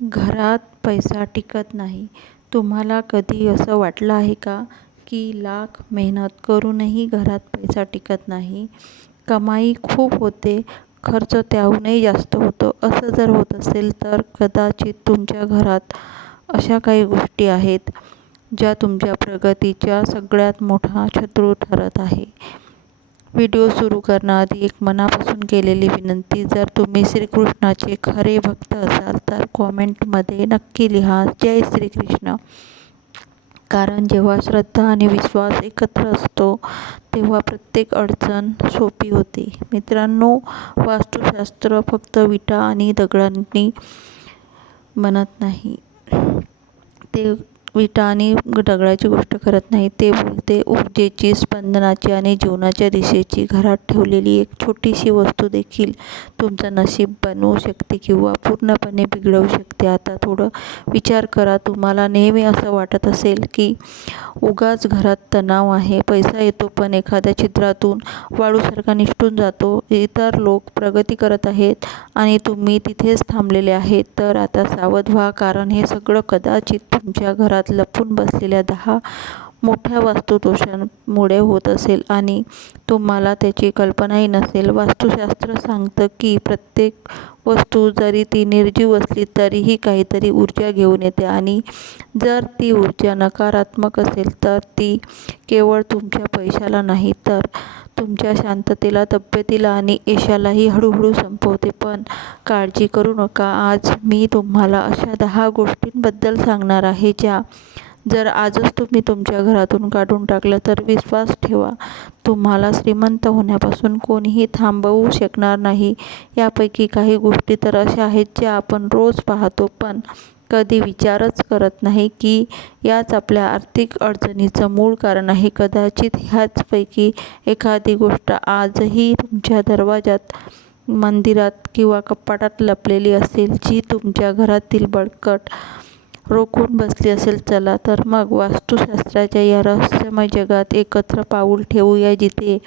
घरात पैसा टिकत नाही. तुम्हाला कधी असं वाटलं आहे का की लाख मेहनत करूनही घरात पैसा टिकत नाही? कमाई खूप होते, खर्च त्याहूनही जास्त होतो. असं जर होत असेल तर कदाचित तुमच्या घरात अशा काही गोष्टी आहेत ज्या तुमच्या प्रगतीच्या सगळ्यात मोठा शत्रू ठरत आहे. व्हिडिओ सुरू करण्याआधी एक मनापासून केलेली विनंती, जर तुम्ही श्रीकृष्णाचे खरे भक्त असाल तर कॉमेंटमध्ये नक्की लिहा जय श्रीकृष्ण. कारण जेव्हा श्रद्धा आणि विश्वास एकत्र असतो तेव्हा प्रत्येक अडचण सोपी होते. मित्रांनो, वास्तुशास्त्र फक्त विटा आणि दगडांनी बनत नाही. ते विटा आणि दगडाची गोष्ट करत नाही. ते बोलते ऊर्जेची, स्पंदनाची आणि जीवनाच्या दिशेची. घरात ठेवलेली एक छोटीशी वस्तू देखील तुमचं नशीब बनवू शकते किंवा पूर्णपणे बिघडवू शकते. आता थोडं विचार करा. तुम्हाला नेहमी असं वाटत असेल की उगाच घरात तणाव आहे, पैसा येतो पण एखाद्या छिद्रातून वाळूसारखा निसटून जातो. इतर लोक प्रगती करत आहेत आणि तुम्ही तिथेच थांबलेले आहेत. तर आता सावध व्हा, कारण हे सगळं कदाचित तुमच्या घरात लपून बसलेल्या 10 मोठ्या वास्तुदोषांमुळे होत असेल आणि तुम्हाला त्याची कल्पनाही नसेल. वास्तुशास्त्र सांगतं की प्रत्येक वस्तू जरी ती निर्जीव असली तरीही काहीतरी ऊर्जा घेऊन येते आणि जर ती ऊर्जा नकारात्मक असेल तर ती केवळ तुमच्या पैशाला नाही तर तुमच्या शांततेला, तब्येतीला आणि यशालाही हळूहळू संपवते. पण काळजी करू नका. आज मी तुम्हाला अशा 10 गोष्टींबद्दल सांगणार आहे ज्या जर आजच तुम्ही तुमच्या घरातून काढून टाकल्या तर विश्वास ठेवा, तुम्हाला श्रीमंत होण्यापासून कोणीही थांबवू शकणार नाही. यापैकी काही गोष्टी तर अशा आहेत ज्या आपण रोज पाहतो पण कधी विचारच करत नाही की याच आपल्या आर्थिक अडचणीचं मूळ कारण आहे. कदाचित ह्याचपैकी एखादी गोष्ट आजही तुमच्या दरवाजात, मंदिरात किंवा कपाटात लपलेली असेल, जी तुमच्या घरातील बळकट रोखून बसली असेल. चला तर मग वास्तुशास्त्राच्या या रहस्यमय जगात एकत्र पाऊल ठेवूया, जिथे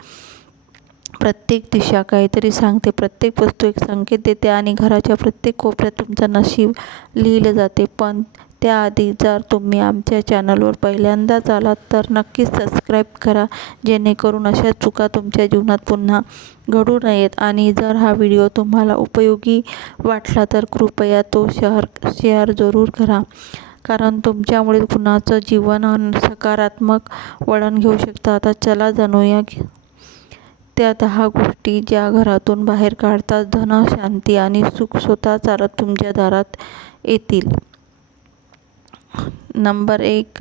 प्रत्येक दिशा काहीतरी सांगते, प्रत्येक वस्तू एक संकेत देते आणि घराच्या प्रत्येक कोपऱ्यात तुमचं नशीब लिहिलं जाते. पण त्याआधी जर तुम्ही आमच्या चॅनलवर पहिल्यांदाच आलात तर नक्कीच सबस्क्राईब करा, जेणेकरून अशा चुका तुमच्या जीवनात पुन्हा घडू नयेत. आणि जर हा व्हिडिओ तुम्हाला उपयोगी वाटला तर कृपया तो शेअर जरूर करा, कारण तुमच्यामुळे कुणाचं जीवन सकारात्मक वळण घेऊ शकतं. आता चला जाणूया त्या 10 गोष्टी ज्या घरातून बाहेर काढतात धन, शांती आणि सुख स्वतः चालत तुमच्या दारात येतील. नंबर 1.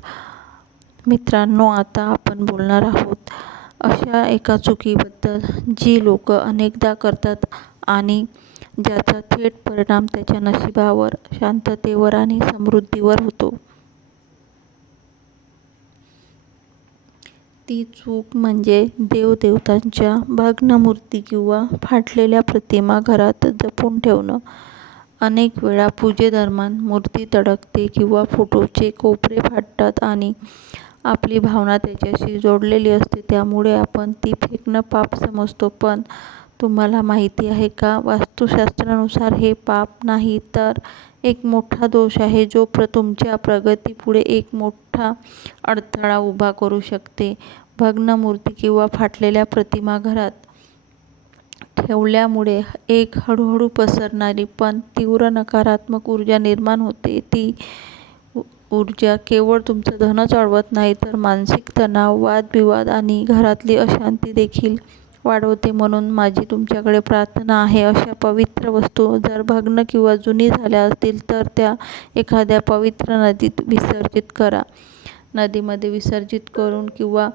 मित्रांनो, आता आपण बोलणार आहोत अशा एका चुकीबद्दल जी लोक अनेकदा करतात आणि ज्याचा थेट परिणाम त्याच्या नशिबावर, शांततेवर आणि समृद्धीवर होतो. ती चूक म्हणजे देवदेवतांच्या भग्न मूर्ती किंवा फाटलेल्या प्रतिमा घरात जपून ठेवणं. अनेक वेळा पूजेदरम्यान मूर्ती तडकते किंवा फोटोचे कोपरे फाटतात आणि आपली भावना त्याच्याशी जोडलेली असते. त्यामुळे आपण ती फेकणं पाप समजतो. पण तुम्हाला माहिती आहे का, वास्तुशास्त्रानुसार हे पाप नाही तर एक मोठा दोष आहे जो तुमच्या प्रगतीपुढे एक मोठा अडथळा उभा करू शकते. भग्न मूर्ती किंवा फाटलेल्या प्रतिमा घरात ठेवल्यामुळे एक हळूहळू पसरणारी पण तीव्र नकारात्मक ऊर्जा निर्माण होते. ती ऊर्जा केवळ तुमचं धनच वाढवत नाही तर मानसिक तणाव, वादविवाद आणि घरातली अशांती देखील वाढवते. म्हणून माझी तुमच्याकडे प्रार्थना आहे, अशा पवित्र वस्तू जर भग्न किंवा जुनी झाल्या असतील तर त्या एखाद्या पवित्र नदीत विसर्जित करा. नदीमध्ये विसर्जित करून किंवा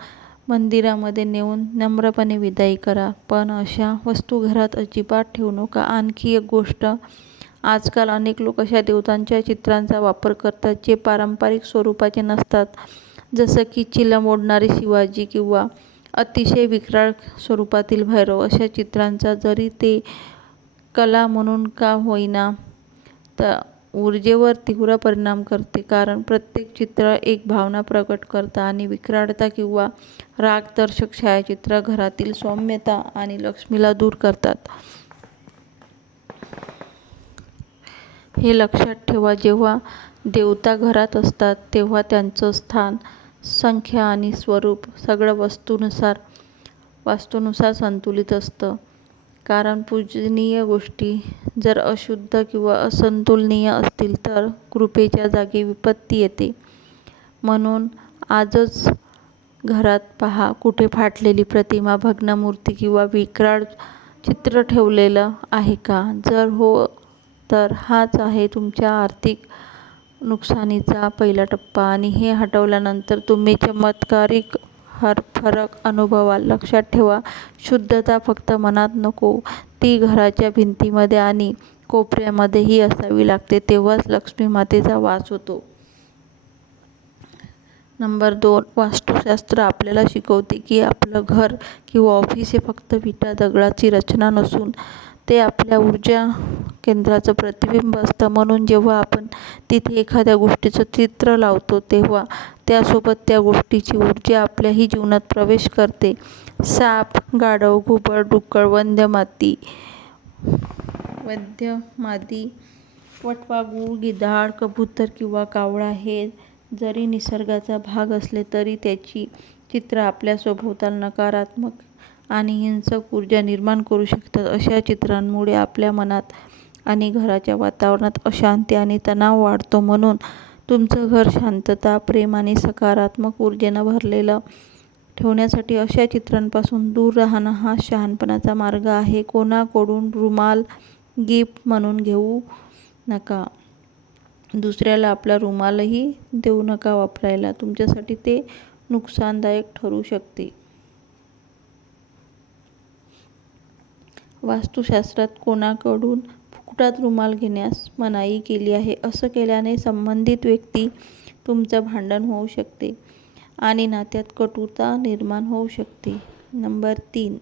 मंदिरामध्ये नेऊन नम्रपणे विदाई करा. पण अशा वस्तू घरात अजिबात ठेवू नका. आणखी एक गोष्ट, आजकाल अनेक लोक अशा देवतांच्या चित्रांचा वापर करतात जे पारंपरिक स्वरूपाचे नसतात, जसं की चिलम ओढणारे शिवाजी किंवा अतिशय विकराळ स्वरूपातील भैरव. अशा चित्रांचा जरी ते कला म्हणून का होईना तर ऊर्जेवर तीव्र परिणाम करते, कारण प्रत्येक चित्र एक भावना प्रकट करतं आणि विकराळता किंवा रागदर्शक छायाचित्र घरातील सौम्यता आणि लक्ष्मीला दूर करतात. हे लक्षात ठेवा, जेव्हा देवता घरात असतात तेव्हा त्यांचं स्थान, संख्या आणि स्वरूप सगळं वास्तूनुसार संतुलित असतं. कारण पूजनीय गोष्टी जर अशुद्ध किंवा असंतुलनीय असतील तर कृपेच्या जागी विपत्ती येते. म्हणून आजच घरात पहा, कुठे फाटलेली प्रतिमा, भग्न मूर्ती किंवा विक्राळ चित्र ठेवलेलं आहे का? जर हो तर हाच आहे तुमच्या आर्थिक नुकसानीचा पहिला टप्पा आणि हे हटवल्यानंतर तुम्ही चमत्कारिक फरक अनुभवाल. लक्षात ठेवा, शुद्धता फक्त मनात नको, ती घराच्या भिंतीमध्ये आणि कोपऱ्यामध्येही असावी लागते. तेव्हाच लक्ष्मी मातेचा वास होतो. नंबर 2, वास्तुशास्त्र आपल्याला शिकवते की आपलं घर किंवा ऑफिस हे फक्त विटा दगडाची रचना नसून ते आपल्या ऊर्जा केंद्राचं प्रतिबिंब असतं. म्हणून जेव्हा आपण तिथे एखाद्या गोष्टीचं चित्र लावतो तेव्हा त्यासोबत त्या गोष्टीची ऊर्जा आपल्याही जीवनात प्रवेश करते. साप, गाढव, घुबड, डुक्कर, वंध्य मादी, वटवाघूळ, गिधाड, कबूतर किंवा कावळा हे जरी निसर्गाचा भाग असले तरी त्याची चित्र आपल्या सभोवताल नकारात्मक आणि हिंसक ऊर्जा निर्माण करू शकतात. अशा चित्रांमुळे आपल्या मनात आणि घराच्या वातावरणात अशांती आणि तणाव वाढतो. म्हणून तुमचं घर शांतता, प्रेम आणि सकारात्मक ऊर्जेनं भरलेलं ठेवण्यासाठी अशा चित्रांपासून दूर राहणं हा शहाणपणाचा मार्ग आहे. कोणाकडून रुमाल गिफ्ट म्हणून घेऊ नका. दुसऱ्याला आपला रुमालही देऊ नका वापरायला. तुमच्यासाठी ते नुकसानदायक ठरू शकते. वास्तुशास्त्रात कोणाकडून फुकटात रुमाल घेण्यास मनाई केली आहे. असं केल्याने संबंधित व्यक्ती तुमचं भांडण होऊ शकते आणि नात्यात कटुता निर्माण होऊ शकते. नंबर 3,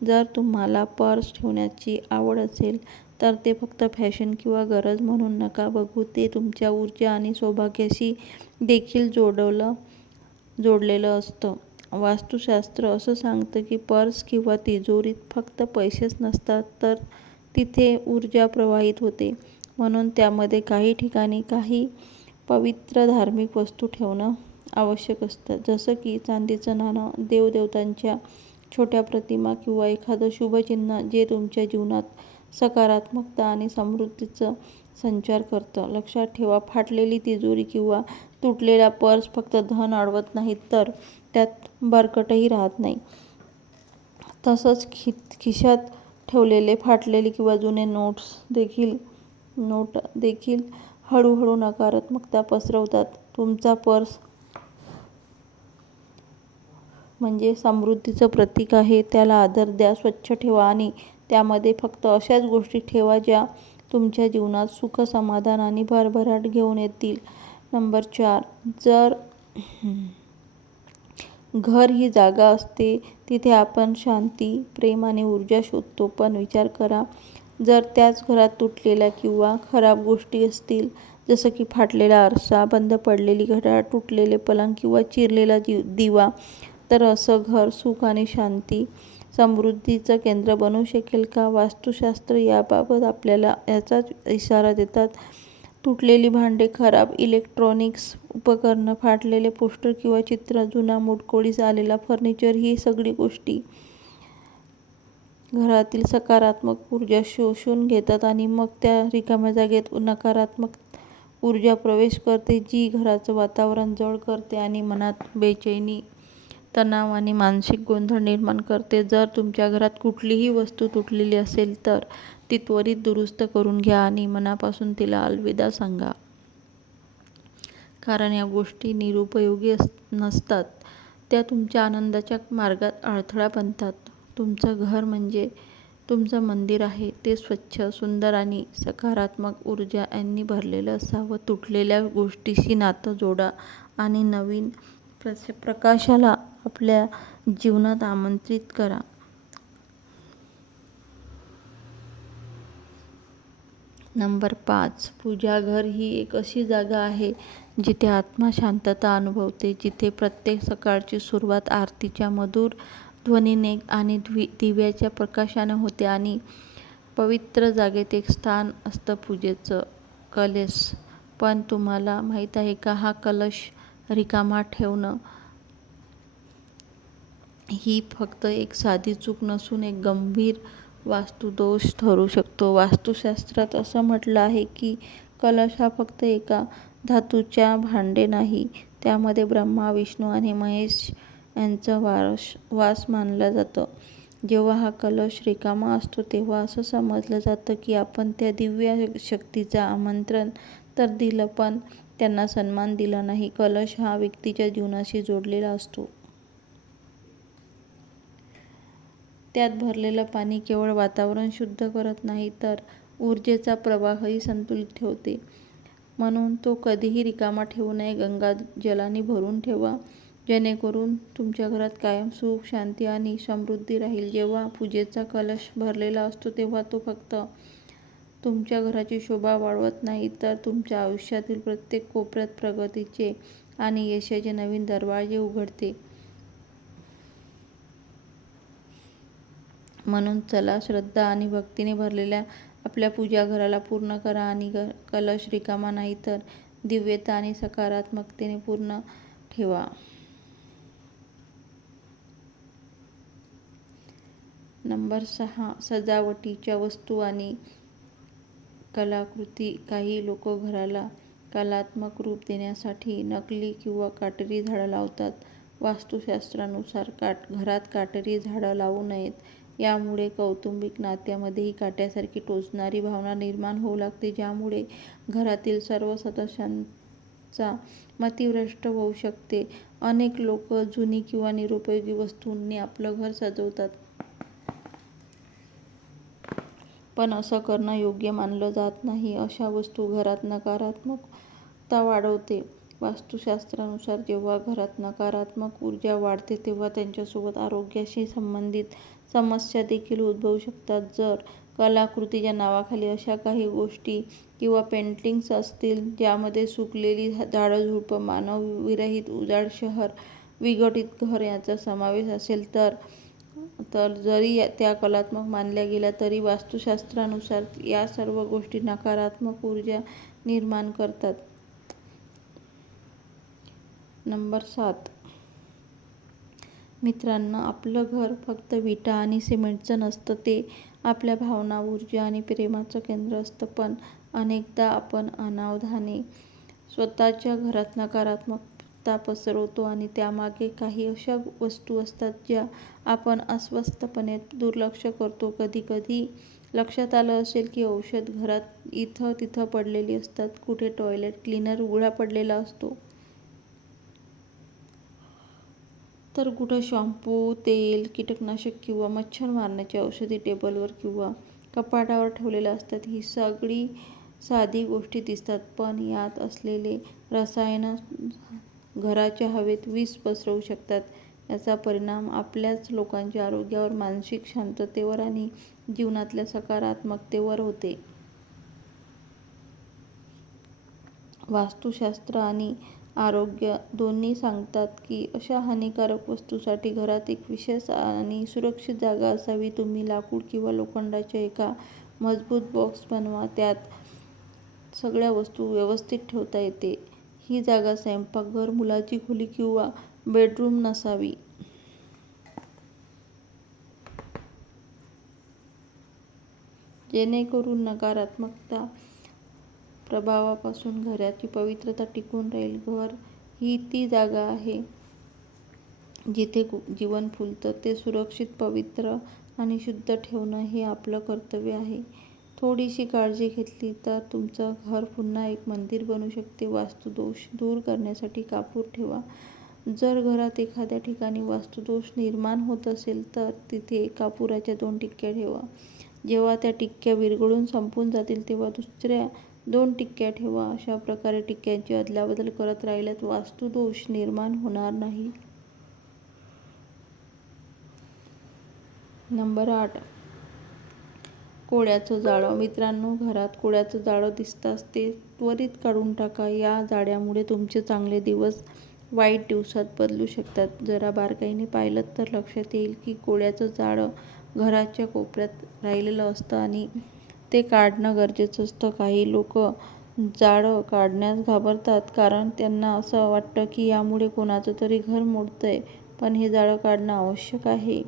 जर तुम्हाला पर्स ठेवण्याची आवड असेल तर ते फक्त फॅशन किंवा गरज म्हणून नका बघू. ते तुमच्या ऊर्जा आणि सौभाग्याशी देखील जोडलेलं असतं. वास्तुशास्त्र असं सांगतं की पर्स किंवा तिजोरीत फक्त पैसेच नसतात तर तिथे ऊर्जा प्रवाहित होते. म्हणून त्यामध्ये काही ठिकाणी काही पवित्र धार्मिक वस्तू ठेवणं आवश्यक असतं, जसं की चांदीचं नाणं, देवदेवतांच्या छोट्या प्रतिमा किंवा एखादं शुभचिन्ह जे तुमच्या जीवनात सकारात्मकता आणि समृद्धीचा संचार करतं. लक्षात ठेवा, फाटलेली तिजोरी किंवा तुटलेला पर्स फक्त धन अडवत नाहीत तर त्यात बरकटही राहत नाही. तसंच खिशात ठेवलेले फाटलेले किंवा जुने नोट देखील हळूहळू नकारात्मकता पसरवतात. तुमचा पर्स म्हणजे समृद्धीचं प्रतीक आहे. त्याला आदर द्या, स्वच्छ ठेवा आणि त्यामध्ये फक्त अशाच गोष्टी ठेवा ज्या तुमच्या जीवनात सुख, समाधान आणि भरभराट घेऊन येतील. नंबर 4, जर घर ही जागा असते तिथे आपण शांती, प्रेम आणि ऊर्जा शोधतो. पण विचार करा, जर त्याच घरात तुटलेल्या किंवा खराब गोष्टी असतील, जसं की फाटलेला आरसा, बंद पडलेली घड्याळ, तुटलेले पलंग किंवा चिरलेला दिवा, तर असं घर सुख आणि शांती, समृद्धीचं केंद्र बनू शकेल का? वास्तुशास्त्र याबाबत आपल्याला याचाच इशारा देतात. तुटलेली भांडे, खराब इलेक्ट्रॉनिक्स उपकरणं, फाटलेले पोस्टर किंवा चित्र, जुना मोडकळीस आलेला फर्निचर ही सगळी गोष्टी घरातील सकारात्मक ऊर्जा शोषून घेतात आणि मग त्या रिकाम्या जागेत नकारात्मक ऊर्जा प्रवेश करते, जी घराचं वातावरण जड करते आणि मनात बेचैनी, तणाव आणि मानसिक गोंधळ निर्माण करते. जर तुमच्या घरात कुठलीही वस्तू तुटलेली असेल तर ती त्वरित दुरुस्त करून घ्या आणि मनापासून तिला अलविदा सांगा. कारण या गोष्टी निरुपयोगी नसतात, त्या तुमच्या आनंदाच्या मार्गात अडथळा बनतात. तुमचं घर म्हणजे तुमचं मंदिर आहे. ते स्वच्छ, सुंदर आणि सकारात्मक ऊर्जा यांनी भरलेलं असावं. तुटलेल्या गोष्टीशी नातं जोडा आणि नवीन प्रकाशाला आपल्या जीवनात आमंत्रित करा. नंबर 5, पूजाघर ही एक अशी जागा आहे जिथे आत्मा शांतता अनुभवते, जिथे प्रत्येक सकाळची सुरुवात आरतीच्या मधुर ध्वनीने आणि दिव्याच्या प्रकाशाने होते आणि पवित्र जागेत एक स्थान असतं पूजेचं, कलश. पण तुम्हाला माहीत आहे का, हा कलश रिकामा ठेवणं ही फक्त एक साधी चूक नसून एक गंभीर वास्तुदोष ठरू शकतो. वास्तुशास्त्रात असं म्हटलं आहे की कलश हा फक्त एका धातूच्या भांडे नाही, त्यामध्ये ब्रह्मा, विष्णू आणि महेश यांचा वास मानलं जातं. जेव्हा हा कलश रिकामा असतो तेव्हा असं समजलं जातं की आपण त्या दिव्य शक्तीचं आमंत्रण तर दिलं, पण त्यांना सन्मान दिला नाही. कलश हा व्यक्तीच्या जीवनाशी जोडलेला असतो. त्यात भरलेलं पाणी केवळ वातावरण शुद्ध करत नाही, तर ऊर्जेचा प्रवाहही संतुलित ठेवते. म्हणून तो कधीही रिकामा ठेवू नये. गंगाजलाने भरून ठेवा, जेणेकरून तुमच्या घरात कायम सुख, शांती आणि समृद्धी राहील. जेव्हा पूजेचा कलश भरलेला असतो तेव्हा तो फक्त तुमच्या घराची शोभा वाढवत नाही, तर तुमच्या आयुष्यातील प्रत्येक कोपऱ्यात प्रगतीचे आणि यशाचे नवीन दरवाजे उघडते. म्हणून चला, श्रद्धा आणि भक्तीने भरलेल्या आपल्या पूजाघराला पूर्ण करा आणि कलश रिकामा नाही, तर दिव्यता आणि सकारात्मकतेने पूर्ण ठेवा. नंबर 6, सजावटीच्या वस्तू आणि कलाकृती. काही लोक घराला कलात्मक रूप देण्यासाठी नकली किंवा काटेरी झाडं लावतात. वास्तुशास्त्रानुसार घरात काटेरी झाडं लावू नयेत. यामुळे कौटुंबिक नात्यामध्येही काट्यासारखी टोचणारी भावना निर्माण होऊ लागते, ज्यामुळे घरातील सर्व सदस्यांचा मतिभ्रष्ट होऊ शकते. अनेक लोक जुनी किंवा निरुपयोगी वस्तूंनी आपलं घर सजवतात, पण असं करणं योग्य मानलं जात नाही. अशा वस्तू घरात नकारात्मकता वाढवते. वास्तुशास्त्रानुसार जेव्हा घरात नकारात्मक ऊर्जा वाढते तेव्हा त्याच्यासोबत आरोग्याशी संबंधित समस्या देखील उद्भवू शकतात. जर कलाकृतीच्या नावाखाली अशा काही गोष्टी किंवा पेंटिंग्स असतील ज्यामध्ये सुकलेली झाडं-झुडपं, मानवविरहित उजाड शहर, विघटित घर यांचा समावेश असेल तर जरी त्या कलात्मक मानल्या गेल्या तरी वास्तुशास्त्रानुसार या सर्व गोष्टी नकारात्मक ऊर्जा निर्माण करतात. नंबर 7, मित्रांनो, आपलं घर फक्त विटा आणि सिमेंटचं नसतं, ते आपल्या भावना, ऊर्जा आणि प्रेमाचं केंद्र असतं. पण अनेकदा आपण अनावधाने स्वतःच्या घरात नकारात्मकता पसरवतो आणि त्यामागे काही अशा वस्तू असतात ज्या आपण अस्वस्थपणे दुर्लक्ष करतो. कधी-कधी लक्षात आलं असेल की औषध घरात इथं तिथं पडलेली असतात, कुठे टॉयलेट क्लीनर उघडा पडलेला असतो, तर कुठं शॅम्पू, तेल, कीटकनाशक किंवा मच्छर मारण्याची औषधी टेबलवर किंवा कपाटावर ठेवलेल्या असतात. ही सगळी साधी गोष्टी दिसतात, पण यात असलेले रसायनं घराच्या हवेत विष पसरवू शकतात. याचा परिणाम आपल्याच लोकांच्या आरोग्यावर, मानसिक शांततेवर आणि जीवनातल्या सकारात्मकतेवर होते. वास्तुशास्त्र आणि आरोग्य दोन्ही सांगतात की अशा हानिकारक वस्तूंसाठी घरात एक विशेष आणि सुरक्षित जागा असावी. तुम्ही लाकूड किंवा लोखंडाच्या एका मजबूत बॉक्स बनवा, त्यात सगळ्या वस्तू व्यवस्थित ठेवता येते. ही जागा स्वयंपाकघर, मुलाची खोली किंवा बेडरूम नसावी. जेणेकरून नकारात्मकता प्रभावापासून घराची पवित्रता टिकून राहील. घर ही ती जागा आहे जिथे जीवन फुलतं. ते सुरक्षित, पवित्र आणि शुद्ध ठेवणं हे आपलं कर्तव्य आहे. थोडीशी काळजी घेतली तर तुमचं घर पुन्हा एक मंदिर बनू शकते. वास्तुदोष दूर करण्यासाठी कापूर ठेवा. जर घरात एखाद्या ठिकाणी वास्तुदोष निर्माण होत असेल तर तिथे कापुराच्या 2 टिक्क्या ठेवा. जेव्हा त्या टिक्क्या विरघळून संपून जातील तेव्हा दुसऱ्या 2 टिक्क्या ठेवा. अशा प्रकारे टिक्क्यांची अदलाबदल करत राहिल्यास वास्तुदोष निर्माण होणार नाही. नंबर 8, कोळ्याचं जाळं. मित्रांनो, घरात कोळ्याचं जाळं दिसताच ते त्वरित काढून टाका. या जाळ्यामुळे तुमचे चांगले दिवस वाईट दिवसात बदलू शकतात. जरा बारकाईने पाहिलंत तर लक्षात येईल की कोळ्याचं जाळं घराच्या कोपऱ्यात राहिलेलं असतं आणि ते काढणं गरजेचं असतं. काही लोक जाळं काढण्यास घाबरतात कारण त्यांना असं वाटतं की यामुळे कोणाचं तरी घर मोडतंय, पण हे जाळं काढणं आवश्यक आहे.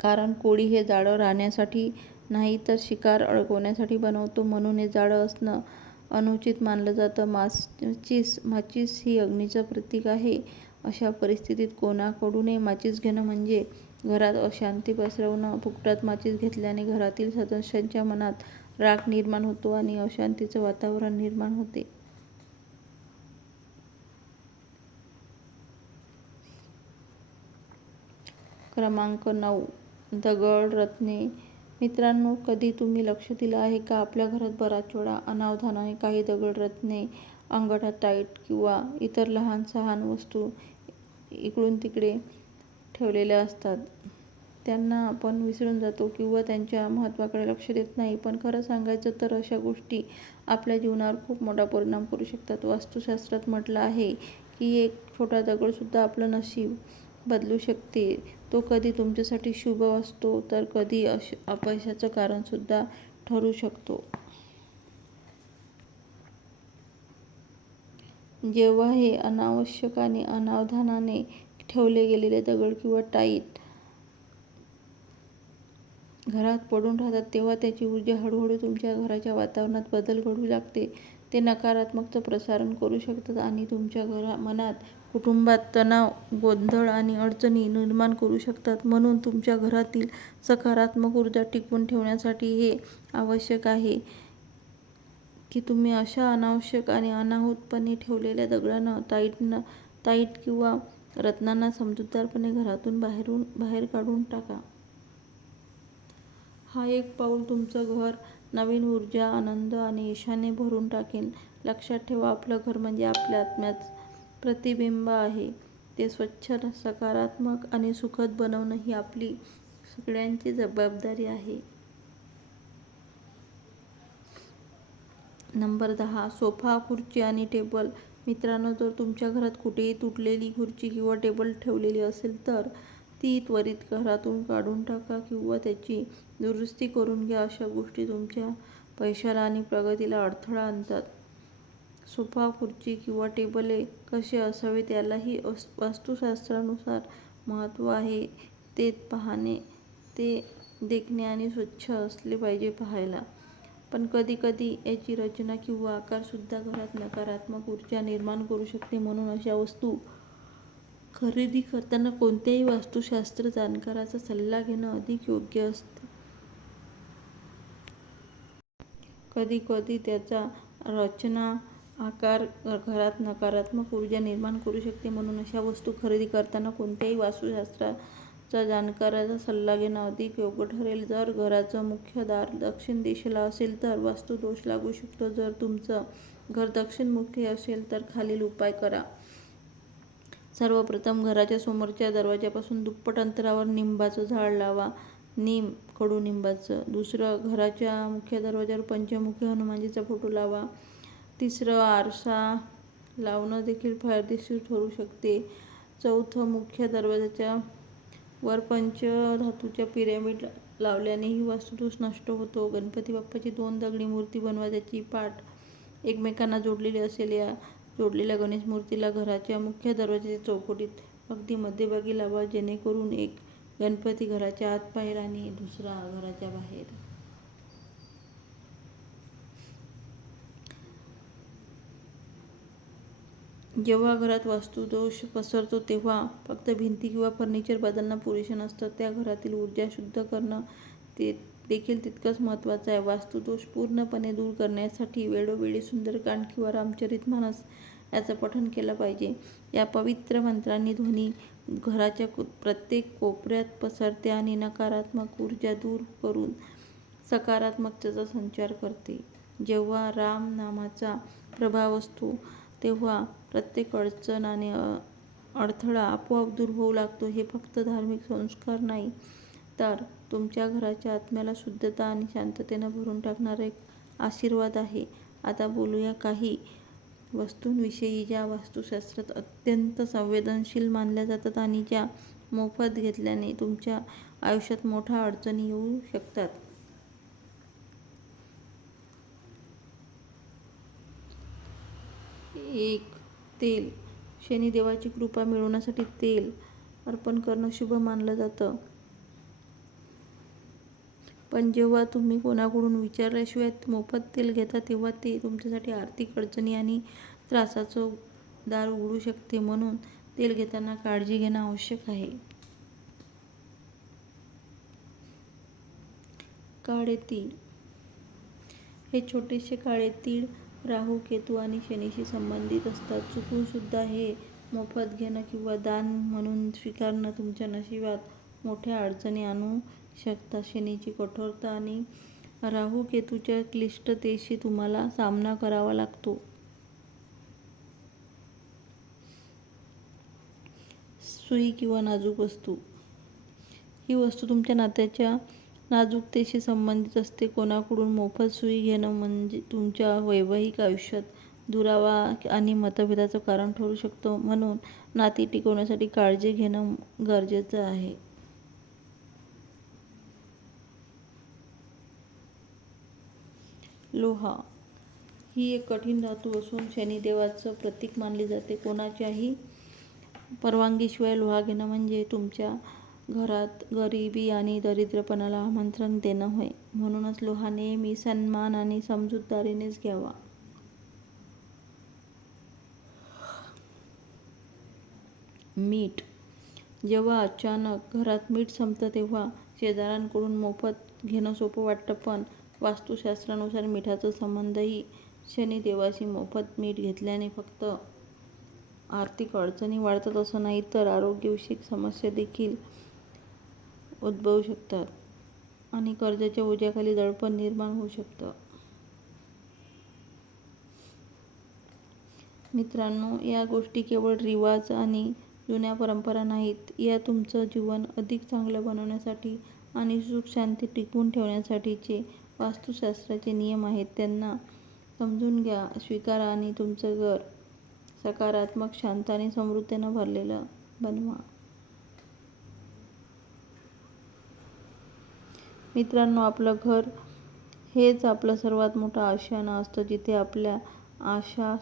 कारण कोळी हे जाळं राहण्यासाठी नाही तर शिकार अडकवण्यासाठी बनवतो, म्हणून हे जाळं असणं अनुचित मानलं जातं. माचीस ही अग्नीचं प्रतीक आहे. अशा परिस्थितीत कोणाकडूनही माचीस घेणं म्हणजे घरात अशांती पसरवणं. फुकटात माचीस घेतल्याने घरातील सदस्यांच्या मनात राग निर्माण होतो आणि अशांतीचं वातावरण निर्माण होते. क्रमांक 9. दगड रत्ने. मित्रांनो, कधी तुम्ही लक्ष दिलं आहे का, आपल्या घरात बराच वेळा अनावधानाने काही दगड रत्ने, अंगठा, टाईट किंवा इतर लहान सहान वस्तू इकडून तिकडे ठेवलेल्या असतात. त्यांना आपण विसरून जातो किंवा त्यांच्या महत्त्वाकडे लक्ष देत नाही. पण खरं सांगायचं तर अशा गोष्टी आपल्या जीवनावर खूप मोठा परिणाम करू शकतात. वास्तुशास्त्रात म्हटलं आहे की एक छोटा दगडसुद्धा आपलं नशीब बदलू शकते. तो कधी तुमच्यासाठी शुभ असतो तर कधी अपयशाचं कारणसुद्धा ठरू शकतो. जेव्हा हे अनावश्यक आणि अनावधानाने ठेवले गेलेले दगड किंवा टाईट घरात पडून राहतात, तेव्हा त्याची ऊर्जा हळूहळू तुमच्या घराच्या वातावरणात बदल घडवू लागते. ते नकारात्मकचं प्रसारण करू शकतात आणि तुमच्या मनात, कुटुंबात तणाव, गोंधळ आणि अडचणी निर्माण करू शकतात. म्हणून तुमच्या घरातील सकारात्मक ऊर्जा टिकवून ठेवण्यासाठी हे आवश्यक आहे की तुम्ही अशा अनावश्यक आणि अनाहूतपणे ठेवलेल्या दगडांना, टाईट किंवा रत्नांना समजूतदारपणे घरातून बाहेर काढून टाका. हा एक पाऊल तुमचं घर नवीन ऊर्जा, आनंद आणि यशाने भरून टाकेल. लक्षात ठेवा, आपलं घर म्हणजे आपल्या आत्म्याचं प्रतिबिंब आहे. ते स्वच्छ, सकारात्मक आणि सुखद बनवणं ही आपली सगळ्यांची जबाबदारी आहे. नंबर 10. सोफा, खुर्ची आणि टेबल. मित्रांनो, जर तुमच्या घरात कुठेही तुटलेली खुर्ची किंवा टेबल ठेवलेली असेल तर ती त्वरित घरातून काढून टाका किंवा त्याची दुरुस्ती करून घ्या. अशा गोष्टी तुमच्या पैशाला आणि प्रगतीला अडथळा आणतात. सोफा, खुर्ची किंवा टेबल कसे असावेत यालाही वास्तुशास्त्रानुसार महत्त्व आहे. ते देखणे आणि स्वच्छ असले पाहिजे पाहायला. पण कधीकधी याची रचना किंवा आकारसुद्धा घरात नकारात्मक ऊर्जा निर्माण करू शकते. म्हणून अशा वस्तू खरेदी करताना कोणत्याही वास्तुशास्त्र जाणकाराचा सल्ला घेणं अधिक योग्य असते. कधीकधी त्याचा रचना, आकार घरात नकारात्मक ऊर्जा निर्माण करू शकते. म्हणून अशा वस्तू खरेदी करताना कोणत्याही वास्तुशास्त्राचा जाणकाराचा सल्ला घेणं अधिक योग्य ठरेल. जर घराचं मुख्य दार दक्षिण दिशेला असेल तर वास्तुदोष लागू शकतो. जर तुमचं घर दक्षिणमुखी असेल तर खालील उपाय करा. सर्वप्रथम घराच्या समोरच्या दरवाजापासून दुप्पट अंतरावर निंबाचं झाड लावा. कडुनिंबाचं. दुसरं, घराच्या मुख्य दरवाजावर पंचमुखी हनुमानजीचा फोटो लावा. तिसरं, आरसा लावणं देखील फायदेशीर ठरू शकते. चौथं, मुख्य दरवाजाच्या वर पंचधातूच्या पिरॅमिड लावल्यानेही वास्तुदोष नष्ट होतो. गणपती बाप्पाची 2 दगडी मूर्ती बनवा, ज्याची पाठ एकमेकांना जोडलेली असेल. या जोडलेल्या गणेश मूर्तीला घराच्या मुख्य दरवाजाच्या चौकटीत अगदी मध्यभागी लावा, जेणेकरून एक गणपती घराच्या आत बाहेर आणि दुसरा घराच्या बाहेर. जेव्हा घरात वास्तुदोष पसरतो तेव्हा फक्त भिंती किंवा फर्निचर बदलणं पुरेसं नसतं. त्या घरातील ऊर्जा शुद्ध करणं देखील तितकंच महत्त्वाचं आहे. वास्तुदोष पूर्णपणे दूर करण्यासाठी वेळोवेळी सुंदरकांड किंवा रामचरितमानस याचं पठण केलं पाहिजे. या पवित्र मंत्रांची ध्वनी घराच्या प्रत्येक कोपऱ्यात पसरते आणि नकारात्मक ऊर्जा दूर करून सकारात्मकतेचा संचार करते. जेव्हा राम नामाचा प्रभाव असतो तेव्हा प्रत्येक अडचण आणि अडथळा आपोआप दूर होऊ लागतो. हे फक्त धार्मिक संस्कार नाही, तर तुमच्या घराच्या आत्म्याला शुद्धता आणि शांततेनं भरून टाकणारा एक आशीर्वाद आहे. आता बोलूया काही वस्तूंविषयी ज्या वास्तुशास्त्रात अत्यंत संवेदनशील मानल्या जातात आणि ज्या मोफत घेतल्याने तुमच्या आयुष्यात मोठ्या अडचणी येऊ शकतात. 1. तेल. शनिदेवाची कृपा मिळवण्यासाठी तेल अर्पण करणं शुभ मानलं जातं. पण जेव्हा तुम्ही कोणाकडून विचारल्याशिवाय मोफत तेल घेता तेव्हा ते तुमच्यासाठी आर्थिक अडचणी आणि त्रासाचं दार उघडू शकते. म्हणून तेल घेताना काळजी घेणं आवश्यक आहे. काळे तीळ. हे छोटेसे काळे तीळ राहू, केतू आणि शनीशी संबंधित असतात. चुकून सुद्धा हे मोफत घेणं किंवा दान म्हणून स्वीकारणं तुमच्या नशिबात मोठ्या अडचणी आणू शकतात. शनीची कठोरता आणि राहू केतूच्या क्लिष्टतेशी तुम्हाला सामना करावा लागतो. सुई किंवा नाजूक वस्तू. ही वस्तू तुमच्या नात्याच्या नाजूकतेशी संबंधित असते. कोणाकडून मोफत सुई घेणं म्हणजे तुमच्या वैवाहिक आयुष्यात दुरावा आणि मतभेदाचं कारण ठरू शकतं. म्हणून नाती टिकवण्यासाठी काळजी घेणं गरजेचं आहे. लोहा. ही एक कठीण धातू असून शनिदेवाचं प्रतीक मानली जाते. कोणाच्याही परवानगीशिवाय लोहा घेणं म्हणजे तुमच्या घरात गरिबी आणि दरिद्रपणाला आमंत्रण देणं होय. म्हणूनच लोहा नेहमी सन्मान आणि समजूतदारीनेच घ्यावा. मीठ. जेव्हा अचानक घरात मीठ संपतं तेव्हा शेजाऱ्यांकडून मोफत घेणं सोपं वाटतं, पण वास्तुशास्त्रानुसार मिठाचा संबंधही शनिदेवाशी. मोफत मीठ घेतल्याने फक्त आर्थिक अडचणी वाढतात असं नाही, तर आरोग्यविषयक समस्या देखील उद्भवू शकतात आणि कर्जाच्या ओझ्याखाली दडपण निर्माण होऊ शकतं. मित्रांनो, या गोष्टी केवळ रिवाज आणि जुन्या परंपरा नाहीत. या तुमचं जीवन अधिक चांगलं बनवण्यासाठी आणि सुख शांती टिकवून ठेवण्यासाठीचे वास्तुशास्त्राचे नियम आहेत. त्यांना समजून घ्या, स्वीकारा आणि तुमचं घर सकारात्मक, शांत आणि समृद्धीनं भरलेलं बनवा. मित्रांनो, आपलं घर हेच आपलं सर्वात मोठं आशियानं असतं, जिथे आपल्या आशा,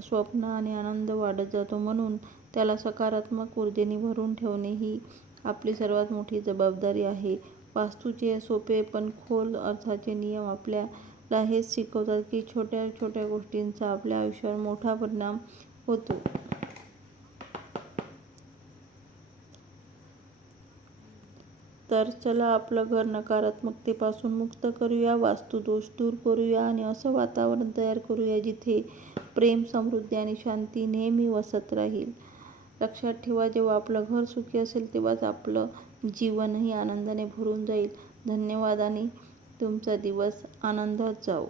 स्वप्न आणि आनंद वाढत जातो. म्हणून त्याला सकारात्मक ऊर्जेने भरून ठेवणे ही आपली सर्वात मोठी जबाबदारी आहे. वास्तूचे सोपे पण खोल अर्थाचे नियम आपल्याला हेच शिकवतात की छोट्या छोट्या गोष्टींचा आपल्या आयुष्यावर मोठा परिणाम होतो. तर चला, आपलं घर नकारात्मकतेपासून मुक्त करूया, वास्तुदोष दूर करूया आणि असं वातावरण तयार करूया जिथे प्रेम, समृद्धी आणि शांती नेहमी वसत राहील. लक्षात ठेवा, जेव्हा आपलं घर सुखी असेल तेव्हाच आपलं जीवनही आनंदाने भरून जाईल. धन्यवाद आणि तुमचा दिवस आनंदात जाओ.